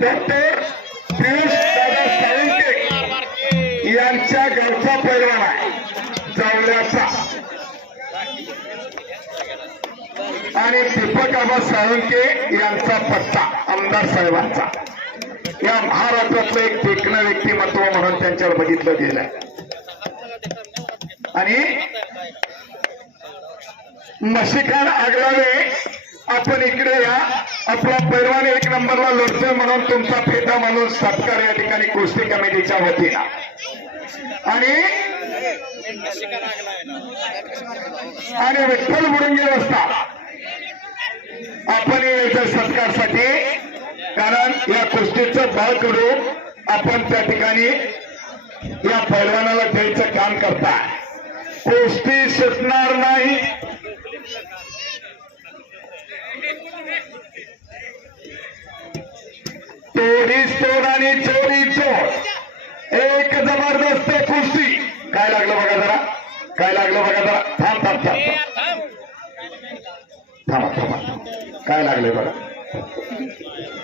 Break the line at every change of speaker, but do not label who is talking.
Doctor Piyush दादा साळुंके यांच्या गावचा पैलवान आहे. जावल्याचा. आणि दीपक आबा साळुंके यांचा पत्ता आमदार साहेबांचा. या महाराष्ट्रातलं एक देखणं व्यक्तिमत्व म्हणून त्यांच्यावर बघितलं गेलंय. आणि मशिकान आगलावे आपण इकडे या. आपला पैलवान एक नंबरला लढतोय म्हणून तुमचा फेटा म्हणून सत्कार या ठिकाणी कुस्ती कमिटीच्या वतीनं. आणि आणि विठ्ठल बुडुंगे रस्ता. आपण याच्या सत्कारसाठी कारण या कुस्तीचं बळ करून आपण त्या ठिकाणी या पैलवानाला द्यायचं काम करता कुस्ती सुटणार नाही. तेवीस तोड आणि चोरी चोर एक जबरदस्त कुस्ती. काय लागलं बघा जरा? काय लागलं बघा जरा? थांब थांब थांब थांब. थांबा थांबा. काय लागले बघा?